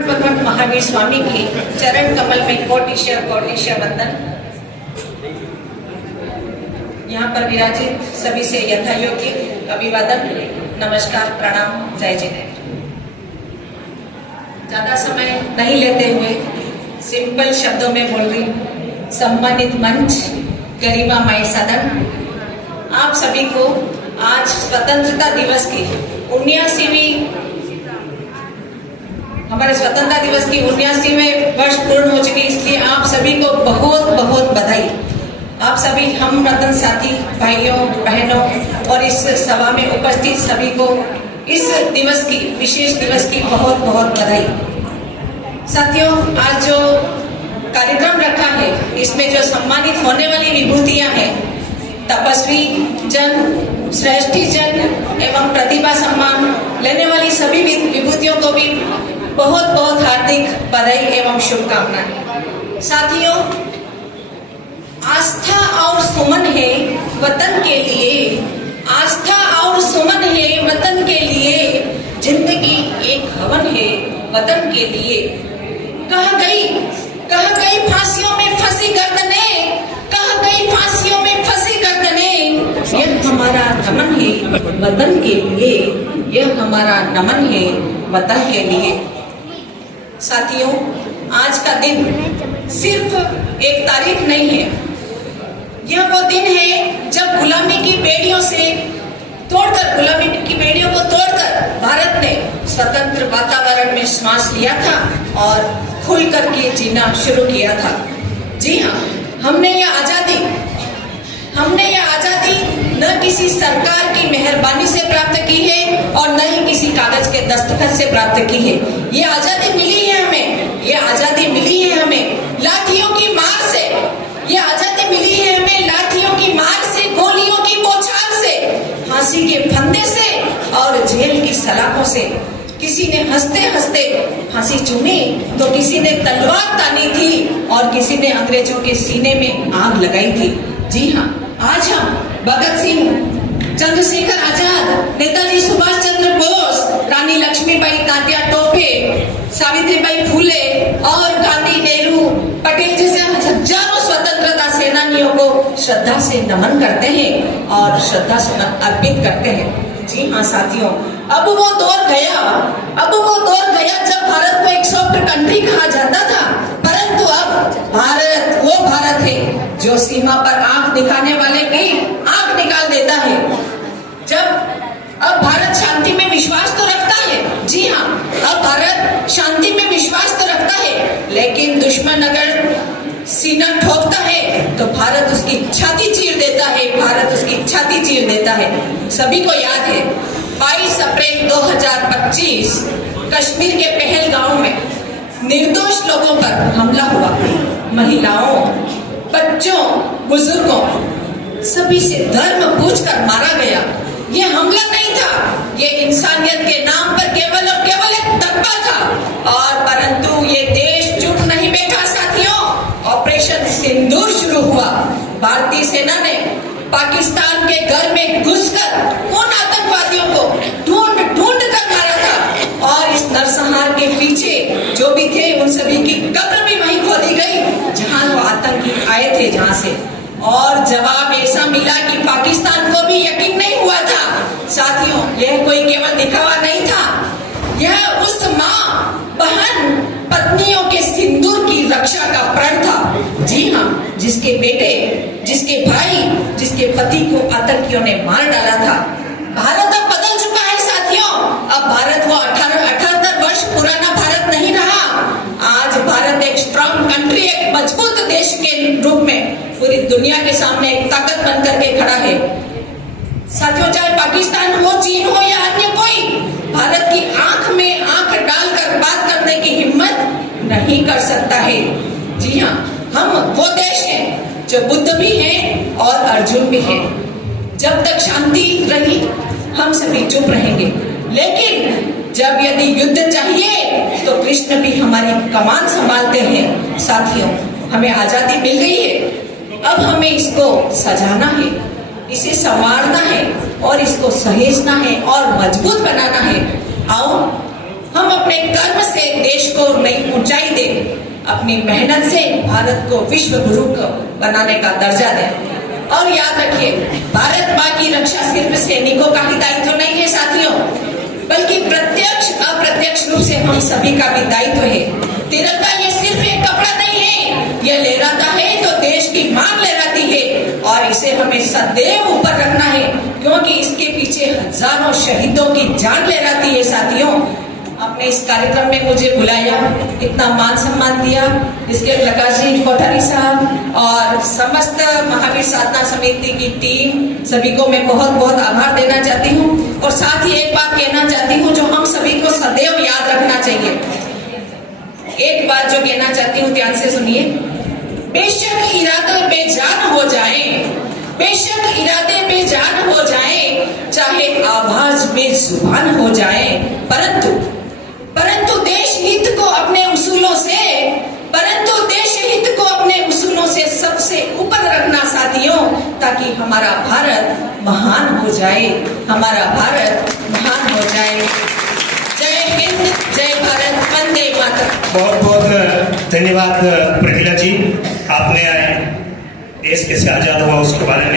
भगवान महावीर स्वामी के चरण कमल में कोटिशय वंदन। यहाँ पर विराजित सभी से यथा योग्य अभिवादन, नमस्कार, प्रणाम, जय जय। ज्यादा समय नहीं लेते हुए सिंपल शब्दों में बोल रही। सम्मानित मंच, गरिमामय सदन, आप सभी को आज स्वतंत्रता दिवस की 79वीं हमारे स्वतंत्रता दिवस की 79वें वर्ष पूर्ण हो चुकी, इसलिए आप सभी को बहुत बहुत बधाई। आप सभी हम रतन साथी भाइयों बहनों और इस सभा में उपस्थित सभी को इस दिवस की, विशेष दिवस की बहुत बहुत बधाई। साथियों, आज जो कार्यक्रम रखा है, इसमें जो सम्मानित होने वाली विभूतियां हैं, तपस्वी जन, श्रेष्ठी जन एवं प्रतिभा सम्मान लेने वाली सभी विभूतियों को भी बहुत बहुत हार्दिक बधाई एवं शुभकामनाएं। साथियों, आस्था और सुमन है वतन के लिए, आस्था और सुमन है वतन के लिए, जिंदगी एक हवन है वतन के लिए। कह गई फांसियों में फंसी गर्दने, कह गई फांसियों में फंसी गर्दने, यह हमारा नमन है वतन के लिए, यह हमारा नमन है वतन के लिए। साथियों, आज का दिन सिर्फ एक तारीख नहीं है, यह वो दिन है जब गुलामी की बेड़ियों को तोड़कर भारत ने स्वतंत्र वातावरण में सांस लिया था और खुल करके जीना शुरू किया था। जी हाँ, हमने यह आजादी न किसी सरकार की मेहरबानी से प्राप्त की है और न ही किसी कागज के दस्तखत से प्राप्त की है। ये आजादी मिली है हमें, ये आजादी मिली है हमें लाठियों की मार से, ये आजादी मिली है हमें लाठियों की मार से, गोलियों की बौछार से, फांसी के फंदे से और जेल की सलाखों से। किसी ने हंसते हंसते फांसी चूमी तो किसी ने तलवार तानी थी और किसी ने अंग्रेजों के सीने में आग लगाई थी। जी हाँ, आज हम भगत सिंह, चंद्रशेखर आजाद, नेताजी सुभाष चंद्र बोस, रानी लक्ष्मीबाई तात्या टोपे, सावित्रीबाई फुले और गांधी, नेहरू, पटेल जैसे हजारों स्वतंत्रता सेनानियों को श्रद्धा से नमन करते हैं और श्रद्धा सुमन अर्पित करते हैं। जी हाँ साथियों, अब वो दौर गया जब भारत को एक सॉफ्ट कंट्री कहा जाता था, परंतु अब भारत वो भारत है जो सीमा पर आंख दिखाने वाले की आंख निकाल देता है। अब भारत शांति में विश्वास तो रखता है। जी हाँ, अब भारत शांति में विश्वास तो रखता है, लेकिन दुश्मन अगर सीना ठोकता है तो भारत उसकी छाती चीर देता है, भारत उसकी छाती चीर देता है। सभी को याद है 22 अप्रैल 2025 कश्मीर के पहलगांव में निर्दोष लोगों पर हमला हुआ। महिलाओं, बच्चों, बुजुर्गों, सभी से धर्म पूछकर मारा गया। ये हमला नहीं था, ये इंसानियत के नाम पर केवल और केवल एक धब्बा था। और परंतु ये देश चुप नहीं बैठा साथियों। ऑपरेशन सिंदूर शुरू हुआ। भारतीय सेना ने पाकिस्तान के घर में घुसकर उन आतंकवादियों को ढूंढ कर मारा था और इस नरसंहार के पीछे जो भी थे उन सभी की कब्र भी वहीं खोदी गई जहां वो आतंकी आए थे, जहां से। और जवाब ऐसा मिला कि पाकिस्तान को भी यकीन नहीं हुआ था। साथियों, यह कोई केवल दिखावा नहीं था, यह उस माँ, बहन, पत्नियों के सिंदूर की रक्षा का प्रण था। जी हाँ, जिसके बेटे, जिसके भाई, जिसके पति को आतंकियों ने मार डाला था। भारत अब बदल चुका है साथियों। अब भारत वो 78 वर्ष पुराना भारत नहीं रहा। आज भारत एक स्ट्रॉन्ग कंट्री, एक मजबूत देश के रूप में पूरी दुनिया के सामने एक ताकत बनकर के खड़ा है। साथियों, चाहे पाकिस्तान हो, चीन हो या अन्य कोई, भारत की आंख में आंख डालकर बात करने की हिम्मत नहीं कर सकता है। जी हाँ, हम वो देश हैं जो बुद्ध भी हैं और अर्जुन भी हैं। जब तक शांति रही हम सभी चुप रहेंगे, लेकिन जब यदि युद्ध चाहिए तो कृष्ण भी हमारी कमान संभालते हैं। साथियों, हमें आजादी मिल गई है, अब हमें इसको सजाना है, इसे संवारना है और इसको सहेजना है और मजबूत बनाना है। आओ हम अपने कर्म से देश को नई ऊंचाई दे, अपनी मेहनत से भारत को विश्व गुरु को बनाने का दर्जा दे। और याद रखिए, भारत माँ की रक्षा सिर्फ सैनिकों का ही दायित्व नहीं है साथियों, बल्कि प्रत्यक्ष अप्रत्यक्ष रूप से हम सभी का भी दायित्व है। तिरंगा ये सिर्फ एक कपड़ा नहीं है, ये लहराता है तो देश की मान लहराती है, और इसे हमें सदैव ऊपर रखना है, क्योंकि इसके पीछे हजारों शहीदों की जान लहराती है। साथियों, आपने इस कार्यक्रम में मुझे बुलाया, इतना मान सम्मान दिया, इसके प्रकाश जी कोठारी साहब और समस्त महावीर साधना समिति की टीम, सभी को मैं बहुत बहुत आभार देना चाहती हूँ। और साथ ही एक बात कहना चाहती हूँ जो हम सभी को सदैव याद रखना चाहिए। एक बात जो कहना चाहती हूँ, ध्यान से सुनिए। बेशक इरादे बेजान हो जाए, बेशक इरादे बेजान हो जाए, चाहे आवाज बेजुबान हो जाए, परंतु देश हित को अपने उसूलों से, परंतु देश हित को अपने उसूलों से सबसे ऊपर रखना साथियों, ताकि हमारा भारत महान हो जाए, हमारा भारत महान हो जाए। जय हिंद, जय भारत, वंदे मातरम। बहुत बहुत धन्यवाद प्रतिभा जी, आपने देश कैसे आजाद हुआ उसके बारे में